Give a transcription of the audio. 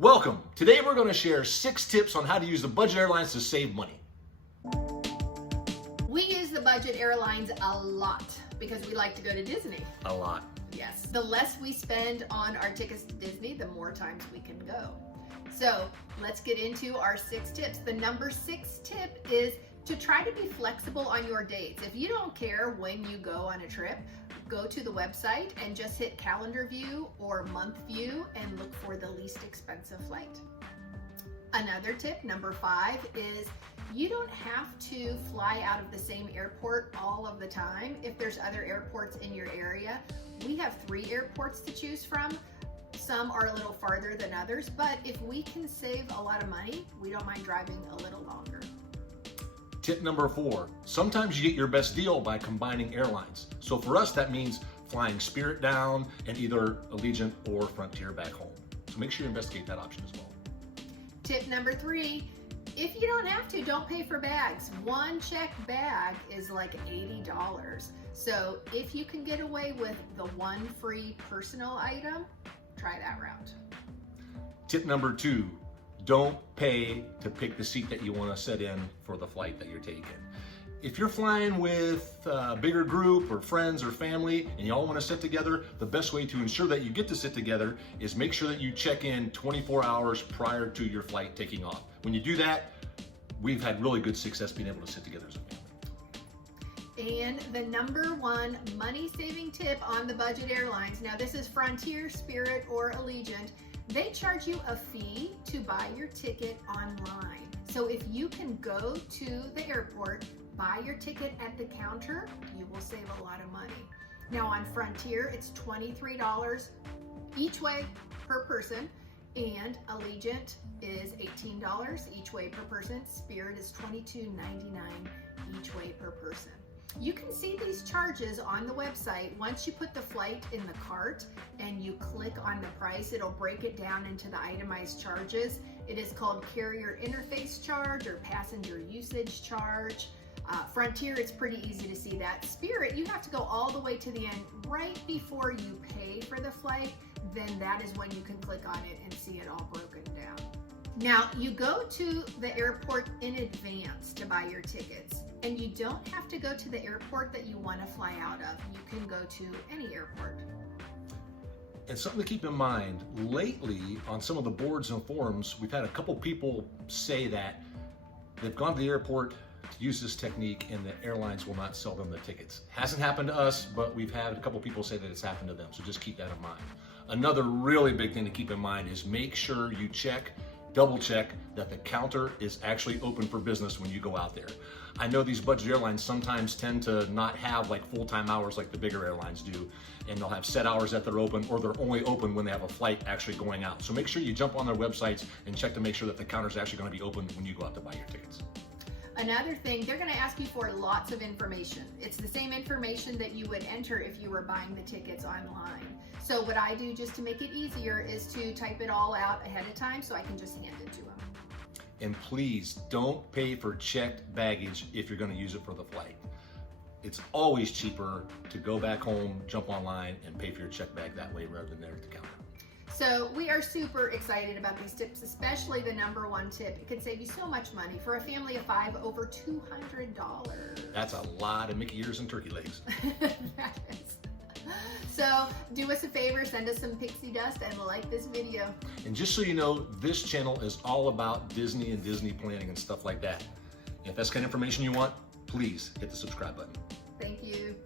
Welcome. Today we're going to share 6 tips on how to use the budget airlines to save money. We use the budget airlines a lot because we like to go to Disney. A lot. Yes. The less we spend on our tickets to Disney, the more times we can go. So let's get into our 6 tips. The number 6 tip is to try to be flexible on your dates. If you don't care when you go on a trip, go to the website and just hit calendar view or month view and look for the least expensive flight. Another tip, number 5, is you don't have to fly out of the same airport all of the time. If there's other airports in your area, we have 3 airports to choose from. Some are a little farther than others, but if we can save a lot of money, we don't mind driving a little longer. Tip number 4, sometimes you get your best deal by combining airlines. So for us, that means flying Spirit down and either Allegiant or Frontier back home. So make sure you investigate that option as well. Tip number 3, if you don't have to, don't pay for bags. One checked bag is like $80. So if you can get away with the one free personal item, try that route. Tip number 2, don't pay to pick the seat that you want to sit in for the flight that you're taking. If you're flying with a bigger group or friends or family and you all want to sit together, the best way to ensure that you get to sit together is make sure that you check in 24 hours prior to your flight taking off. When you do that, we've had really good success being able to sit together as a family. And the number 1 money-saving tip on the budget airlines, now this is Frontier, Spirit, or Allegiant, they charge you a fee to buy your ticket online. So if you can go to the airport, buy your ticket at the counter, you will save a lot of money. Now on Frontier, it's $23 each way per person, and Allegiant is $18 each way per person. Spirit is $22.99 each way per person. You can see these charges on the website. Once you put the flight in the cart and you click on the price, it'll break it down into the itemized charges. It is called carrier interface charge or passenger usage charge. Frontier, it's pretty easy to see that. Spirit, you have to go all the way to the end right before you pay for the flight. Then that is when you can click on it and see it all broken down. Now, you go to the airport in advance to buy your tickets, and you don't have to go to the airport that you want to fly out of. You can go to any airport. And something to keep in mind, lately on some of the boards and forums, we've had a couple people say that they've gone to the airport to use this technique and the airlines will not sell them the tickets. Hasn't happened to us, but we've had a couple people say that it's happened to them, so just keep that in mind. Another really big thing to keep in mind is make sure you double check that the counter is actually open for business when you go out there. I know these budget airlines sometimes tend to not have like full-time hours like the bigger airlines do, and they'll have set hours that they're open, or they're only open when they have a flight actually going out. So make sure you jump on their websites and check to make sure that the counter is actually going to be open when you go out to buy your tickets. Another thing, they're going to ask you for lots of information. It's the same information that you would enter if you were buying the tickets online. So what I do just to make it easier is to type it all out ahead of time so I can just hand it to them. And please don't pay for checked baggage if you're going to use it for the flight. It's always cheaper to go back home, jump online, and pay for your checked bag that way rather than there at the counter. So we are super excited about these tips, especially the number 1 tip. It could save you so much money. For a family of 5, over $200. That's a lot of Mickey ears and turkey legs. That is. So do us a favor, send us some pixie dust and like this video. And just so you know, this channel is all about Disney and Disney planning and stuff like that. If that's the kind of information you want, please hit the subscribe button. Thank you.